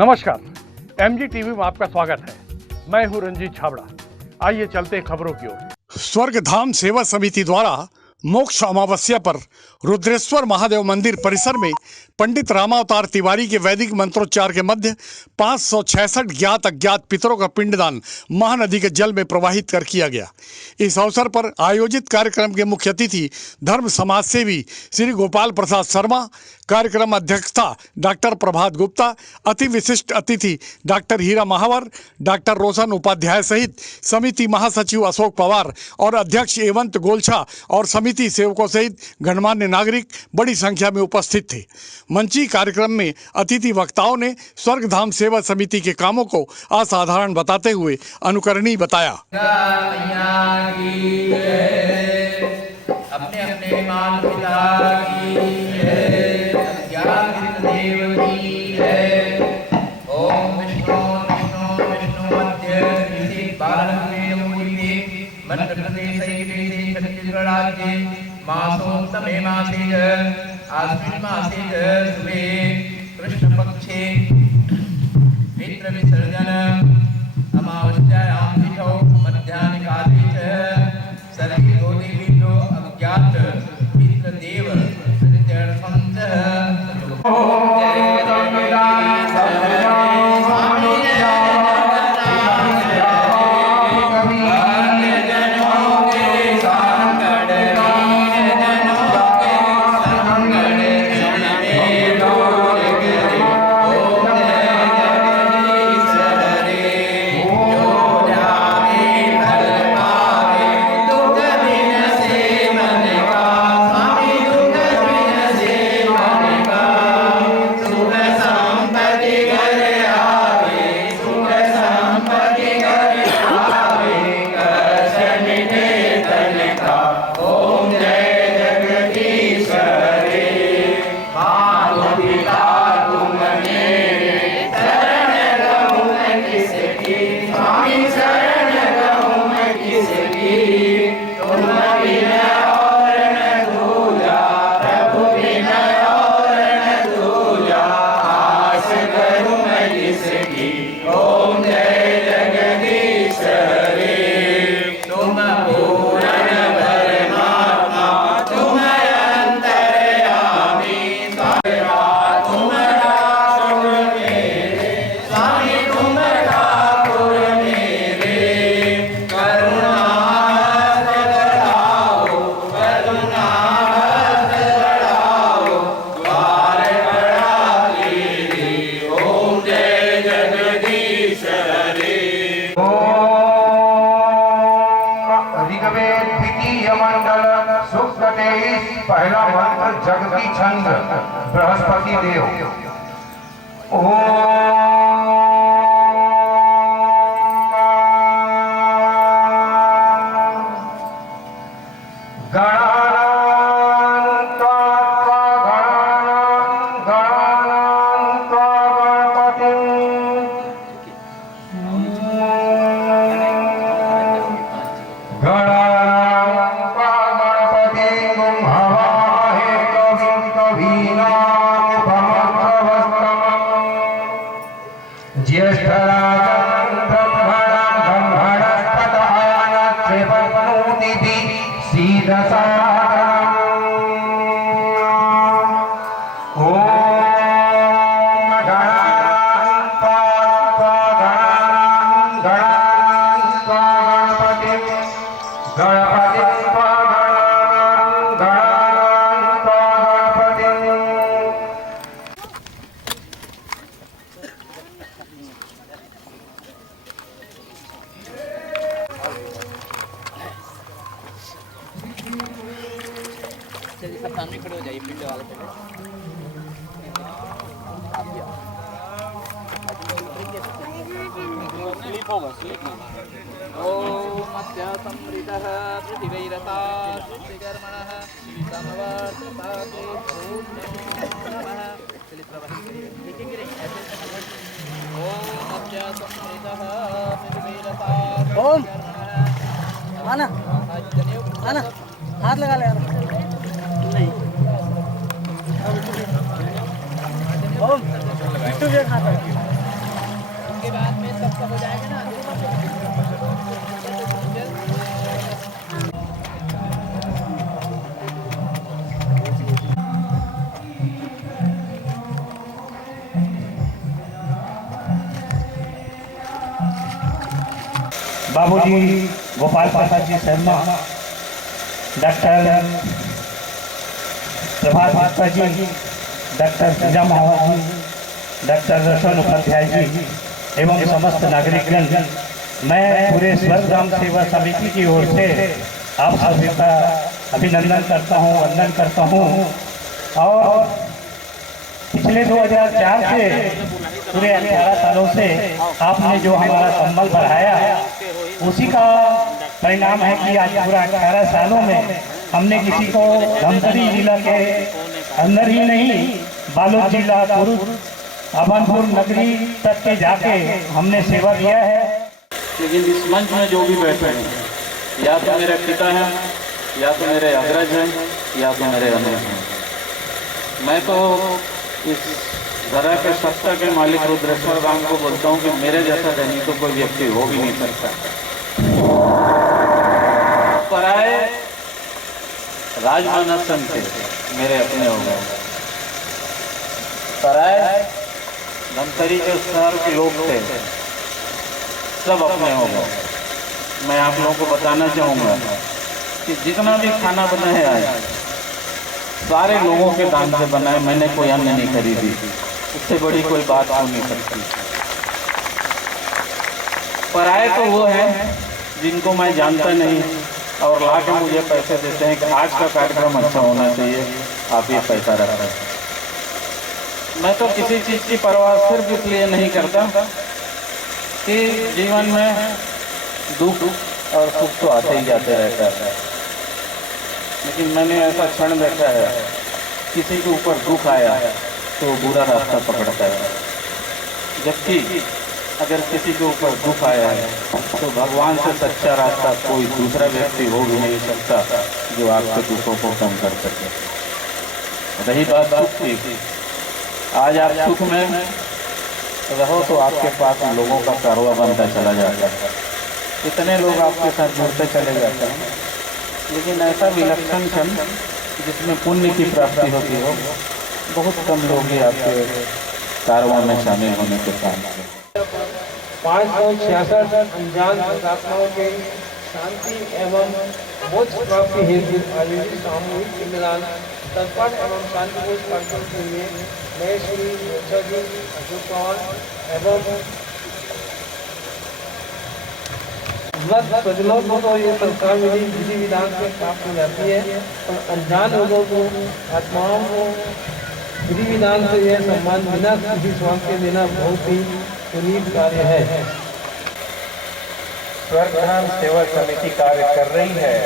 नमस्कार, MG TV में आपका स्वागत है। मैं हूं रंजीत छाबड़ा। आइए चलते हैं खबरों की ओर। स्वर्गधाम सेवा समिति द्वारा मोक्ष अमावस्या पर रुद्रेश्वर महादेव मंदिर परिसर में पंडित रामावतार तिवारी के वैदिक मंत्रोच्चार के मध्य 566 ज्ञात अज्ञात पितरों का पिंडदान महानदी के जल में प्रवाहित कर किया गया। इस अवसर पर आयोजित कार्यक्रम के मुख्य अतिथि धर्म समाज सेवी श्री गोपाल प्रसाद शर्मा, कार्यक्रम अध्यक्षता डॉक्टर प्रभात गुप्ता, अति विशिष्ट अतिथि डॉक्टर हीरा महावर, डॉक्टर रोशन उपाध्याय सहित समिति महासचिव अशोक पवार और अध्यक्ष एवंत गोलछा और समिति सेवकों सहित गणमान्य नागरिक बड़ी संख्या में उपस्थित थे। मंची कार्यक्रम में अतिथि वक्ताओं ने स्वर्गधाम सेवा समिति के कामों को असाधारण बताते हुए अनुकरणीय बताया। अपने अपने माता पिता की देव की है। ओम विष्णु विष्णु विष्णु मध्य बालमे मध्य प्रदेश छत्तीसगढ़ राज्य मासोत्तमे मासे आश्विन मासे शुभे कृष्ण पक्षे मित्र विसर्जन अमावस्यायां तिथौ मध्याह्न काले च सर्वे देवीभ्यो अज्ञात मित्र देव प्रत्यर्थं च ओम जय पहला मंत्र जग की छंद बृहस्पति देव। सब सामने खड़े हो जाइए पिंड वाले पे। स्लीप होगा स्लीप। ओम अत्यासमृतः पृथिवीरताः शुद्धिकर्मणः समवर्तपाते ओम नमः ओम अत्यासमृतः पृथिवीरताः ओम आना आना हाथ लगा ले यार। नहीं ओम बाबूजी गोपाल प्रसाद जी शर्मा, डॉक्टर प्रभात भास्कर जी, डॉक्टर पूजा महावर जी, डॉक्टर रसन उपाध्याय जी एवं समस्त नागरिकगण, मैं पूरे स्वर्ग ग्राम सेवा समिति की ओर से आप सभी का अभिनंदन करता हूँ, वंदन करता हूँ। और पिछले 2004 से पूरे 18 सालों से आपने जो हमारा संबल बढ़ाया, उसी का परिणाम है कि आज पूरा 18 सालों में हमने किसी को धमतरी जिला के अंदर ही नहीं, बालोद जिला, कुरुद, अभनपुर नगरी तक के जाके हमने सेवा किया है। लेकिन इस मंच में जो भी बैठे हैं, या तो मेरे पिता हैं, या तो मेरे अग्रज हैं, या तो मेरे अनुज हैं। मैं तो इस धरा के सत्ता के मालिक रुद्रेश्वर राम को बोलता हूँ कि मेरे जैसा धनी तो कोई व्यक्ति हो भी नहीं सकता। पराए राजमानस संघ थे, मेरे अपने हो गए। पराए धमतरी के शहर के लोग थे, सब अपने हो गए। मैं आप लोगों को बताना चाहूँगा कि जितना भी खाना बना है आज, सारे लोगों के दान से बना है। मैंने कोई अन्य नहीं खरीदी, उससे बड़ी कोई बात हो नहीं सकती। पराए तो वो है जिनको मैं जानता नहीं और ला के मुझे पैसे देते हैं कि आज का कार्यक्रम अच्छा होना चाहिए, आप ये पैसा रख रहे हैं। मैं तो किसी चीज़ की परवाह सिर्फ इसलिए नहीं करता कि जीवन में दुख और सुख तो आते ही जाते रहता है, लेकिन मैंने ऐसा क्षण देखा है, किसी के ऊपर दुख आया तो बुरा रास्ता पकड़ता है, जबकि अगर किसी के ऊपर दुख आया है तो भगवान से सच्चा रास्ता कोई दूसरा व्यक्ति हो भी नहीं सकता जो आपके दुखों को कम कर सके। रही बात सुख की, आज आप सुख में रहो तो आपके पास लोगों का कारवा बनता चला जाता है, कितने लोग आपके साथ जुड़ते चले जाते हैं, लेकिन ऐसा विलक्षण क्षण जिसमें पुण्य की प्राप्ति होती हो, बहुत कम लोग ही आपके कारवां में शामिल होने के काम में। 566 अनजान आत्माओं के शांति एवं मोक्ष प्राप्ति हेतु आयोजित सामूहिक पिंडदान तत्पर एवं शांतिपूर्ण कार्यक्रम के लिए मैं श्री मोर्चा जी, अशोक पवार एवं सज्जनों को तो ये संस्कार विधि विधि विधान से प्राप्त हो जाती है, और अनजान लोगों को, आत्माओं को विधि विधान से यह सम्मान बिना किसी स्वार्थ के देना बहुत ही पुनीत कार्य है। स्वर्गधाम सेवा समिति कार्य कर रही है,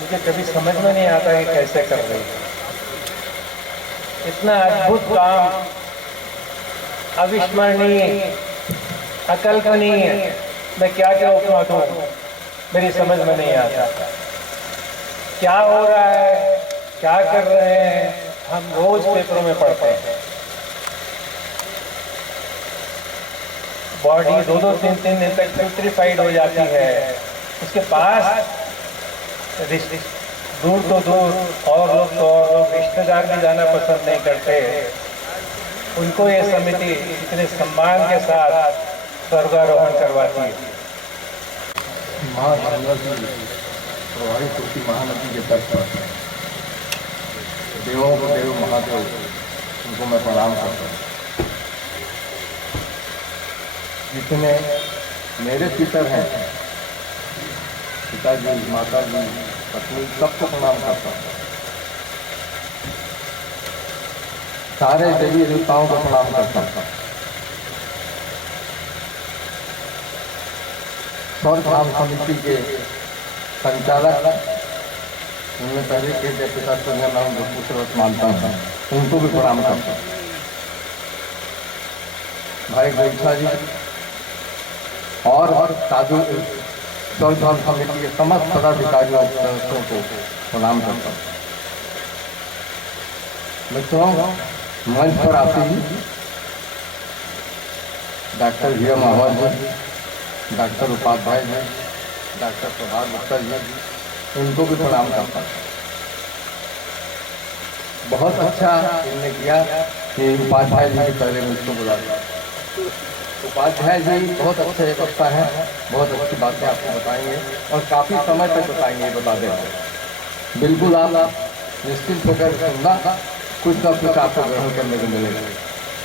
मुझे कभी समझ में नहीं आता कि कैसे कर रही है। इतना अद्भुत काम, अविस्मरणीय, अकल्पनीय, मैं क्या क्या उपमा दूं, मेरी समझ में नहीं आता। क्या हो रहा है, क्या कर रहे हैं, हम रोज पेपरों में पढ़ते हैं। बॉडी 2-3 दिन तक प्यूट्रीफाइड हो जाती है, उसके पास दूर तो दूर और लोग रिश्तेदार भी जाना पसंद नहीं करते। उनको ये समिति इतने सम्मान के साथ स्वर्गारोहण करवाती है। महागंगा की प्रवाहित होती महानदी के तट पर देवों को देव महादेव, उनको मैं प्रणाम करता हूँ। जितने मेरे पितर हैं, पिताजी, माताजी, पत्नी, सबको प्रणाम करता हूँ। सारे देवी देवताओं को प्रणाम करता हूँ। स्वर्गधाम समिति के संचालक, उनमें पहले के पिता संजय नाम जो पुत्र मानता हूँ, उनको भी प्रणाम करता हूँ। भाई गोइठा जी और साधु स्वर्गधाम समिति के समस्त पदाधिकारियों को प्रणाम करता हूँ। मित्रों, मंच पर आते ही डॉक्टर हीरा महावर जी, डॉक्टर उपाध्याय जी, डॉक्टर प्रभात गुप्ता जी, इनको भी प्रणाम करता हूँ। बहुत अच्छा इन्होंने किया कि उपाध्याय जी के पहले मुझको बुलाया। उपाध्याय जी बहुत अच्छे वक्ता हैं, बहुत अच्छी बातें आपको बताएंगे और काफ़ी समय तक बताएंगे, बता दें। बिल्कुल आप निश्चिंत होकर सुनना, कुछ ना कुछ आपको ग्रहण करने को मिलेगा।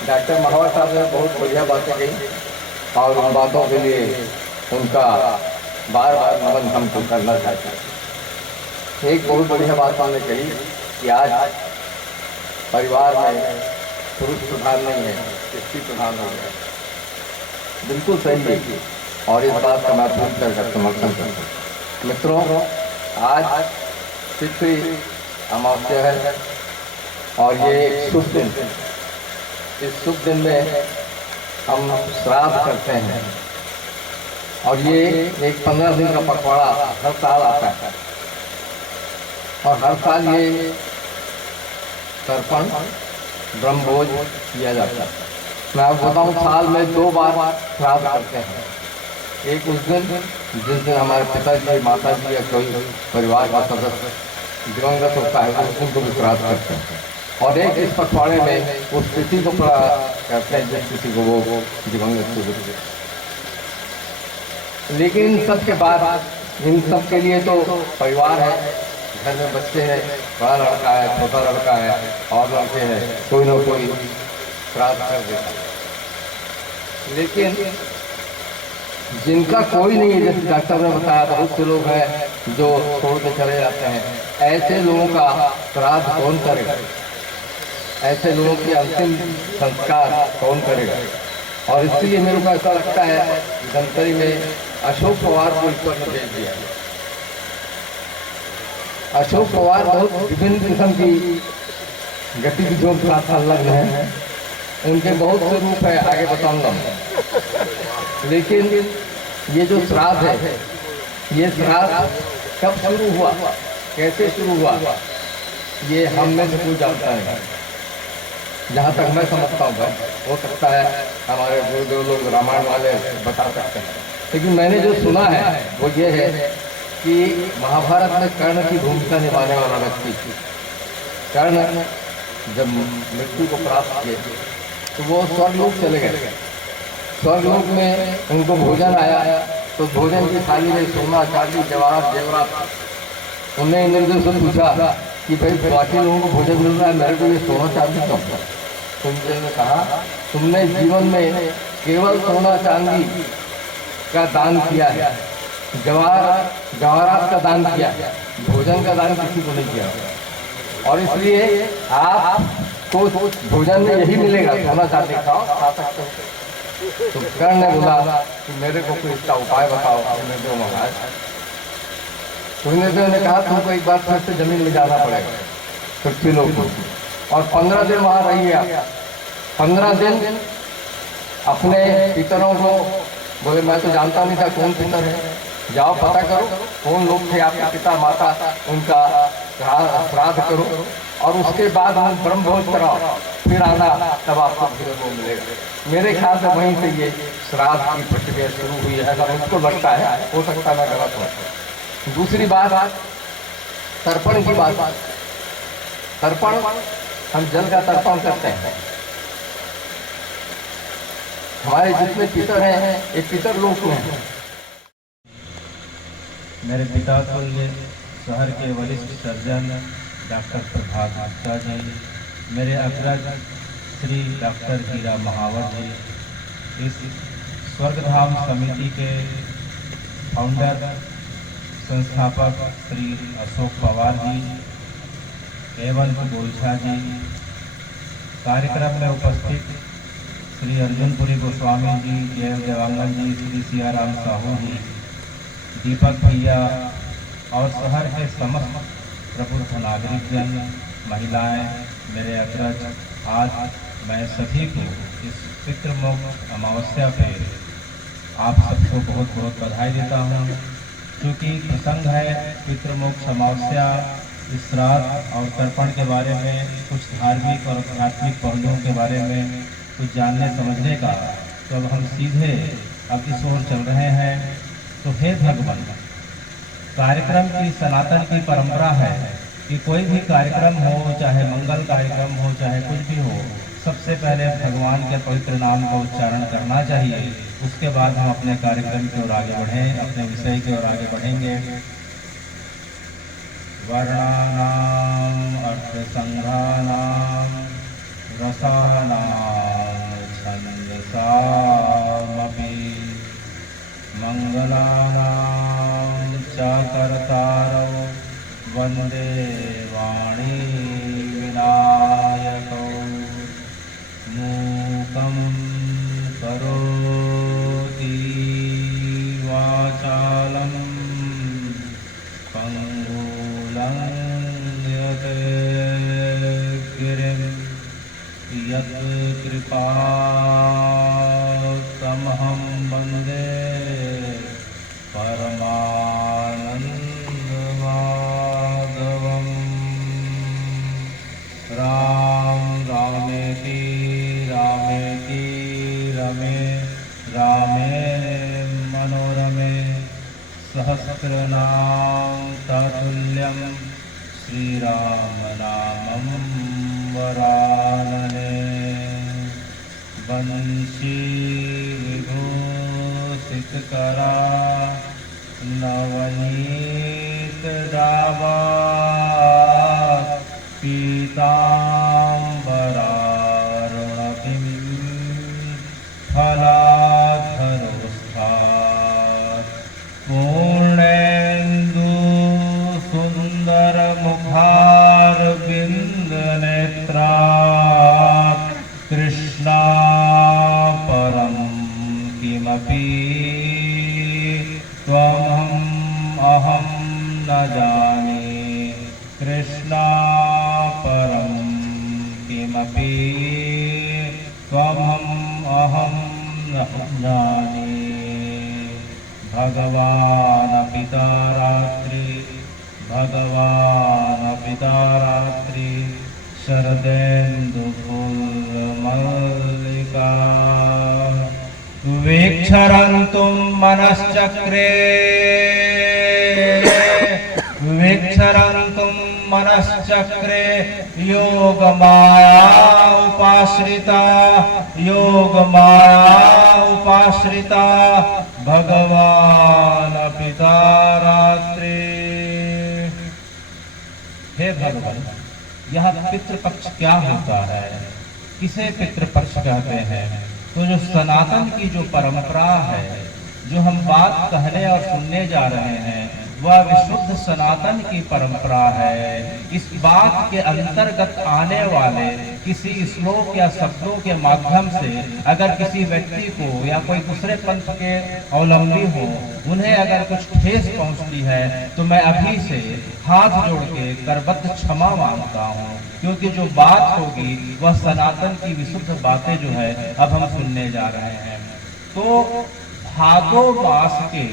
डॉक्टर महावर साहब ने बहुत बढ़िया बातें कही और उन बातों के लिए उनका बार बार नमन हमको करना चाहते हैं। एक बहुत बढ़िया बात उन्होंने कही कि आज परिवार में पुरुष प्रधान नहीं है, स्त्री प्रधान हो गया। बिल्कुल सही है और इस बात का मैं पूर्ण कर समर्थन करता हूँ। मित्रों, आज पितृ अमावस्या है और ये एक शुभ दिन। इस शुभ दिन में हम श्राद्ध करते हैं और ये एक 15 दिन का पखवाड़ा हर साल आता है और हर साल ये तर्पण ब्रह्मभोज किया जाता है। मैं आपको बताऊँ, साल में 2 बार श्राद्ध करते हैं। एक उस दिन जिस दिन हमारे पिताजी, माताजी या कोई परिवार का सदस्य दिवंगत होता है, उस दिन को भी श्राद्ध करते हैं। और एक इस पखवाड़े में उस तिथि को करते हैं जिस तिथि को वो दिवंगत हो गए। लेकिन इन सब के बाद इन सब के लिए तो परिवार है, घर में बच्चे हैं, बड़ा लड़का है, छोटा लड़का है और लड़के हैं, कोई ना कोई श्राद्ध कर देता है। लेकिन जिनका कोई नहीं है, जैसे डॉक्टर ने बताया, बहुत से लोग हैं जो छोड़ के चले जाते हैं। ऐसे लोगों का श्राद्ध कौन करेगा? ऐसे लोगों के अंतिम संस्कार कौन करेगा? और इसलिए मेरे को ऐसा लगता है धमतरी में अशोक पवार को ईश्वर ने भेज दिया। अशोक पवार बहुत विभिन्न किस्म की गतिविधियों के साथ संलग्न है। उनके बहुत से रूप है, आगे बताऊंगा। लेकिन ये जो श्राद्ध है, ये श्राद्ध कब शुरू हुआ, कैसे शुरू हुआ, ये हम में से कोई जानता नहीं। जहाँ तक मैं समझता हूँ, हो सकता है हमारे गुरुदेव लोग रामायण वाले बता सकते हैं, लेकिन मैंने जो सुना है वो ये है कि महाभारत में कर्ण की भूमिका निभाने वाला व्यक्ति, कर्ण जब मृत्यु को प्राप्त किए तो वो स्वर्गलोक चले गए। स्वर्गलोक में उनको भोजन आया तो भोजन की थाली में सोना, चांदी, जवाहरात, जेवरात। उन्होंने इंद्रदेव से पूछा कि भाई बाकी लोगों को भोजन मिल रहा है, मेरे को ये सोना चांदी क्यों? तो इंद्रदेव ने कहा, तुमने जीवन में केवल सोना चांदी का दान किया है, जवाहरात का दान किया है, भोजन का दान किसी को नहीं किया। और इसलिए आपको भोजन में यही मिलेगा, सोना चांदी खाओ, खा सकते हो। तो कर्ण ने बोला कि मेरे को कोई इसका उपाय बताओ इंद्रदेव महाराज। तो इंद्रदेव ने कहा, तुमको एक बार फिर से जमीन में जाना पड़ेगा, पृथ्वी लोक को, और 15 दिन वहाँ रहिए आप। 15 दिन अपने पितरों को, बोले मैं तो जानता नहीं था कौन पितर है, जाओ पता करो कौन लोग थे आपके पिता माता, उनका श्राद्ध करो और उसके बाद हम ब्रह्मभोज कराओ, फिर आना, तब आपको फिर वो मिलेगा। मेरे ख्याल से वहीं से ये श्राद्ध की प्रक्रिया शुरू हुई है, ऐसा मुझको लगता है, हो सकता है मैं गलत हूँ। दूसरी बात, तर्पण की बात। तर्पण, हम जल का तर्पण करते हैं। हमारे जितने पितर हैं ये पितर लोक में हैं। मेरे पिता तुल्य शहर के वरिष्ठ सर्जन डॉक्टर प्रभात गुप्ता जी, मेरे अग्रज श्री डॉक्टर हीरा महावर जी, इस स्वर्गधाम समिति के फाउंडर संस्थापक श्री अशोक पवार जी, हेमंत गोलछा जी, कार्यक्रम में उपस्थित श्री अर्जुनपुरी गोस्वामी जी, जय देवांगन जी, श्री सियाराम साहू जी, दीपक भैया और शहर के समस्त प्रबुद्ध नागरिकजन, महिलाएं, मेरे अग्रज, आज मैं सभी को इस पितृमोक्ष अमावस्या पे आप सबको बहुत बहुत बधाई देता हूँ। क्योंकि प्रसंग है पितृमोक्ष अमावस्या, इस श्राद्ध और तर्पण के बारे में, कुछ धार्मिक और आध्यात्मिक पहलुओं के बारे में कुछ जानने समझने का तो अब हम सीधे अब इस ओर चल रहे हैं। तो हे भगवान, कार्यक्रम की सनातन की परंपरा है कि कोई भी कार्यक्रम हो, चाहे मंगल कार्यक्रम हो, चाहे कुछ भी हो, सबसे पहले भगवान के पवित्र नाम का उच्चारण करना चाहिए। उसके बाद हम अपने कार्यक्रम की ओर आगे बढ़ें, अपने विषय की ओर आगे बढ़ेंगे। वर्णानाम अर्थ संघानाम रसानाम छंदसामपि मंगलानाम च कर्तारौ वंदे वाणी विनायकौ मूकं करोति वाचालं पंगुलं यत्कृपां यत्कृपातमहं वन्दे परमानन्दमाधवम्। राम रामेति रामेति रमे रामे मनोरमे सहस्रनाम ततुल्यं श्रीराम नामं वरानने। वंशी विभूषितकरा नवनीत दावा पीताम्बरारुणकिं फलाधरोस्तात् पूर्णेन्दु सुन्दरमुखारविन्दनेत्रात् कृष्णा परं किमपि त्वमहम् अहं न जाने। कृष्णा परं किमपि त्वमहम् अहं न जाने। भगवान् पिता रात्रि भगवान् पिता रात्रि शरदेन्दुफुल्लमल्लिका वीक्षरन्तुं मनश्चक्रे वीक्षरन्तुं मनश्चक्रे योगमाया उपाश्रिता भगवान् पिता रात्रि। हे भगवान, यह पितृपक्ष क्या होता है, किसे पितृपक्ष कहते हैं? तो जो सनातन की जो परंपरा है, जो हम बात कहने और सुनने जा रहे हैं, वह विशुद्ध सनातन की परंपरा है। इस बात के अंतर्गत आने वाले किसी श्लोक या शब्दों के माध्यम से अगर किसी व्यक्ति को या कोई दूसरे पंथ के अवलंबी हो, उन्हें अगर कुछ ठेस पहुंचती है, तो मैं अभी से हाथ जोड़ के करबद्ध क्षमा मांगता हूं, क्योंकि जो बात होगी वह सनातन की विशुद्ध बातें जो है अब हम सुनने जा रहे हैं। तो भादो मास के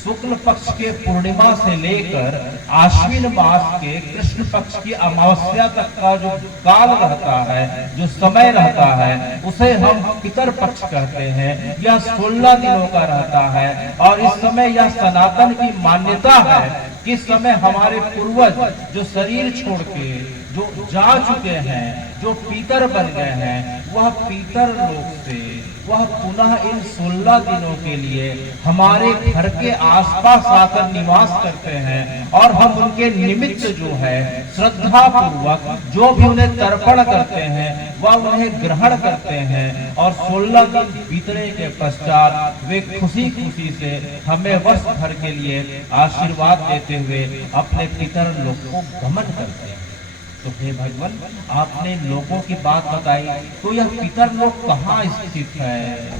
शुक्ल पक्ष के पूर्णिमा से लेकर आश्विन मास के कृष्ण पक्ष की अमावस्या तक का जो काल रहता है, जो समय रहता है, उसे हम पितर पक्ष कहते हैं। यह 16 दिनों का रहता है और इस समय यह सनातन की मान्यता है कि इस समय हमारे पूर्वज जो शरीर छोड़ के जो जा चुके हैं, जो पीतर बन गए हैं, वह पीतर लोक से वह पुनः इन 16 दिनों के लिए हमारे घर के आसपास आकर निवास करते हैं और हम उनके निमित्त जो है श्रद्धा पूर्वक जो भी उन्हें तर्पण करते हैं वह उन्हें ग्रहण करते हैं और 16 दिन बीतने के पश्चात वे खुशी खुशी से हमें वर्ष भर के लिए आशीर्वाद देते हुए अपने पितर लोक को गमन करते हैं। तो हे भगवान, आपने लोगों की बात बताई, तो यह पितर लोक कहाँ स्थित है?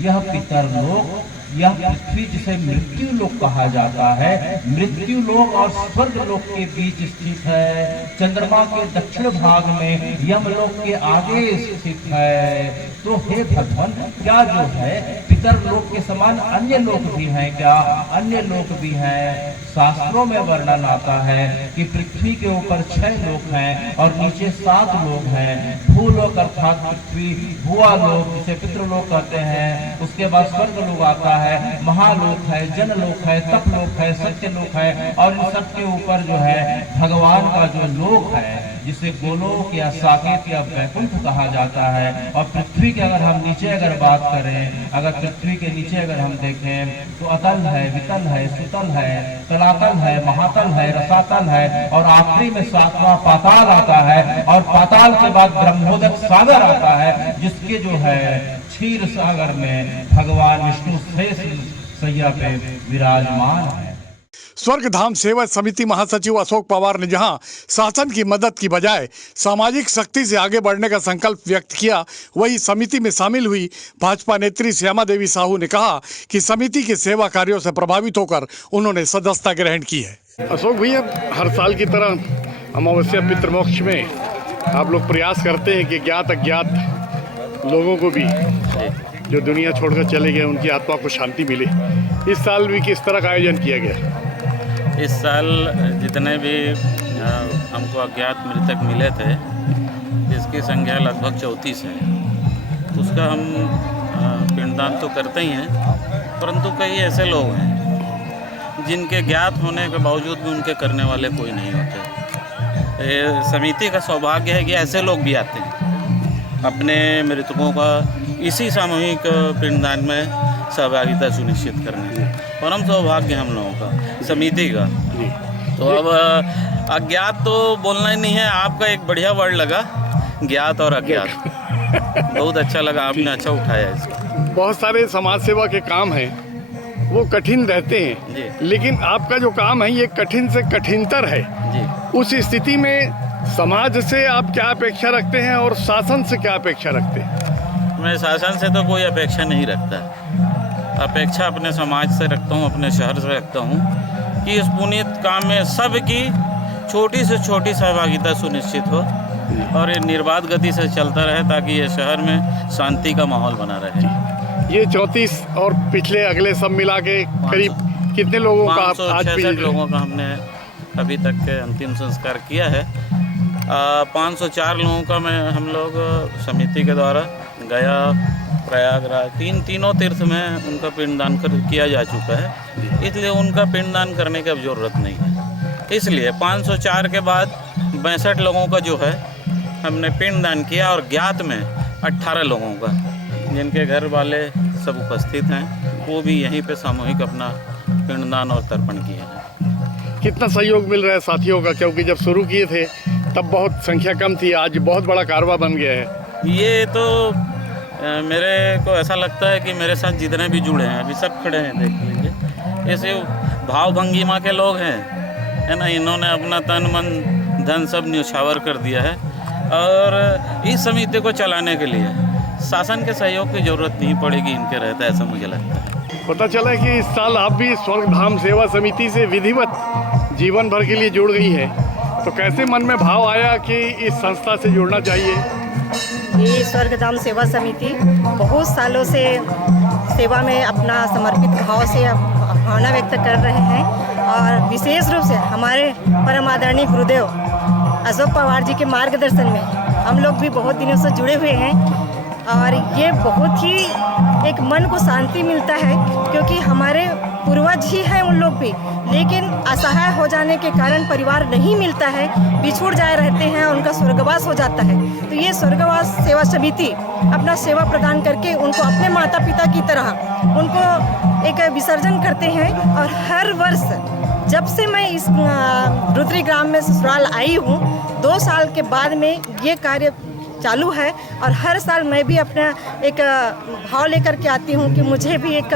यह पितर लोक, यह पृथ्वी जिसे मृत्यु लोक कहा जाता है, मृत्यु लोक और स्वर्ग लोक के बीच स्थित है। चंद्रमा के दक्षिण भाग में यमलोक के आगे स्थित है। तो हे भगवान, क्या जो है पितर लोक के समान अन्य लोक भी हैं क्या? अन्य लोक भी हैं। शास्त्रों में वर्णन आता है कि पृथ्वी के ऊपर 6 लोक हैं और नीचे 7 लोक हैं। भूलोक अर्थात पृथ्वी, भुआ लोक जिसे पितृलोक कहते हैं, उसके बाद स्वर्ग लोक आता है, महालोक है, जनलोक है, तपलोक है, सत्यलोक है, और इन सब के ऊपर जो है भगवान का जो लोक है जिसे गोलोक या साकेत या वैकुंठ कहा जाता है। और पृथ्वी के अगर हम नीचे अगर बात करें, अगर पृथ्वी के नीचे अगर हम देखें तो अतल है, वितल है, सुतल है, तलातल है, महातल है, रसातल है, और आखिरी में 7वां पाताल आता है। और पाताल के बाद ब्रह्मोदक सागर आता है, जिसके जो है क्षीर सागर में भगवान विष्णु शेष सैया पे विराजमान है। स्वर्ग धाम सेवा समिति महासचिव अशोक पवार ने जहां शासन की मदद की बजाय सामाजिक शक्ति से आगे बढ़ने का संकल्प व्यक्त किया, वहीं समिति में शामिल हुई भाजपा नेत्री श्यामा देवी साहू ने कहा कि समिति के सेवा कार्यों से प्रभावित होकर उन्होंने सदस्यता ग्रहण की है। अशोक भैया, हर साल की तरह अमावस्या पितृमोक्ष में आप लोग प्रयास करते हैं कि ज्ञात अज्ञात लोगों को भी जो दुनिया छोड़कर चले गए उनकी आत्मा को शांति मिले। इस साल भी किस तरह का आयोजन किया गया? इस साल जितने भी हमको अज्ञात मृतक मिले थे, जिसकी संख्या लगभग 34 है, उसका हम पिंडदान तो करते ही हैं, परंतु कई ऐसे लोग हैं जिनके ज्ञात होने के बावजूद भी उनके करने वाले कोई नहीं होते। ये समिति का सौभाग्य है कि ऐसे लोग भी आते हैं अपने मृतकों का इसी सामूहिक पिंडदान में सहभागिता सुनिश्चित करने। परम सौभाग्य हम लोगों का, समिति का। तो अब अज्ञात तो बोलना ही नहीं है, आपका एक बढ़िया वर्ड लगा, ज्ञात और अज्ञात। बहुत अच्छा लगा, आपने अच्छा उठाया इसको। बहुत सारे समाज सेवा के काम हैं, वो कठिन रहते हैं, लेकिन आपका जो काम है ये कठिन से कठिनतर है जी। उस स्थिति में समाज से आप क्या अपेक्षा रखते हैं और शासन से क्या अपेक्षा रखते हैं? मैं शासन से तो कोई अपेक्षा नहीं रखता, अपेक्षा अपने समाज से रखता हूँ, अपने शहर से रखता हूँ कि इस पुनीत काम में सबकी छोटी से छोटी सहभागिता सुनिश्चित हो और ये निर्बाध गति से चलता रहे, ताकि ये शहर में शांति का माहौल बना रहे। ये 34 और पिछले अगले सब मिला के करीब कितने लोगों का आज 566 लोगों का हमने अभी तक के अंतिम संस्कार किया है। 504 लोगों का हम लोग समिति के द्वारा गया, प्रयागराज, तीनों तीर्थ में उनका पिंडदान किया जा चुका है, इसलिए उनका पिंडदान करने की अब जरूरत नहीं है। इसलिए 504 के बाद 62 लोगों का जो है हमने पिंडदान किया, और ज्ञात में 18 लोगों का, जिनके घर वाले सब उपस्थित हैं, वो भी यहीं पे सामूहिक अपना पिंडदान और तर्पण किए हैं। कितना सहयोग मिल रहा है साथियों का? क्योंकि जब शुरू किए थे तब बहुत संख्या कम थी, आज बहुत बड़ा कारवा बन गया है। ये तो मेरे को ऐसा लगता है कि मेरे साथ जितने भी जुड़े हैं, अभी सब खड़े हैं, देख लीजिए, ऐसे भाव भंगिमा के लोग हैं, है ना। इन्होंने अपना तन मन धन सब न्यौछावर कर दिया है, और इस समिति को चलाने के लिए शासन के सहयोग की जरूरत नहीं पड़ेगी इनके रहते, ऐसा मुझे लगता है। पता चला कि इस साल आप भी स्वर्ग धाम सेवा समिति से विधिवत जीवन भर के लिए जुड़ गई है, तो कैसे मन में भाव आया कि इस संस्था से जुड़ना चाहिए? ये स्वर्ग धाम सेवा समिति बहुत सालों से सेवा में अपना समर्पित भाव से भावना व्यक्त कर रहे हैं, और विशेष रूप से हमारे परम आदरणीय गुरुदेव अशोक पवार जी के मार्गदर्शन में हम लोग भी बहुत दिनों से जुड़े हुए हैं, और ये बहुत ही एक मन को शांति मिलता है, क्योंकि हमारे पूर्वज ही हैं उन लोग भी, लेकिन असहाय हो जाने के कारण परिवार नहीं मिलता है, बिछुड़ जाए रहते हैं, उनका स्वर्गवास हो जाता है। तो ये स्वर्गवास सेवा समिति अपना सेवा प्रदान करके उनको अपने माता पिता की तरह उनको एक विसर्जन करते हैं। और हर वर्ष जब से मैं इस रुद्री ग्राम में ससुराल आई हूँ, 2 साल के बाद में ये कार्य चालू है, और हर साल मैं भी अपना एक भाव लेकर के आती हूँ कि मुझे भी एक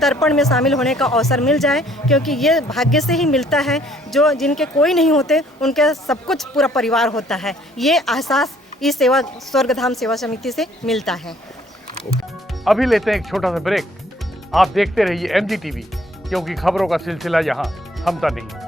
तर्पण में शामिल होने का अवसर मिल जाए, क्योंकि ये भाग्य से ही मिलता है, जो जिनके कोई नहीं होते उनके सब कुछ पूरा परिवार होता है। ये एहसास इस सेवा स्वर्गधाम सेवा समिति से मिलता है। अभी लेते हैं एक छोटा सा ब्रेक। आप देखते रहिए MG TV, क्योंकि खबरों का सिलसिला यहाँ थमता नहीं।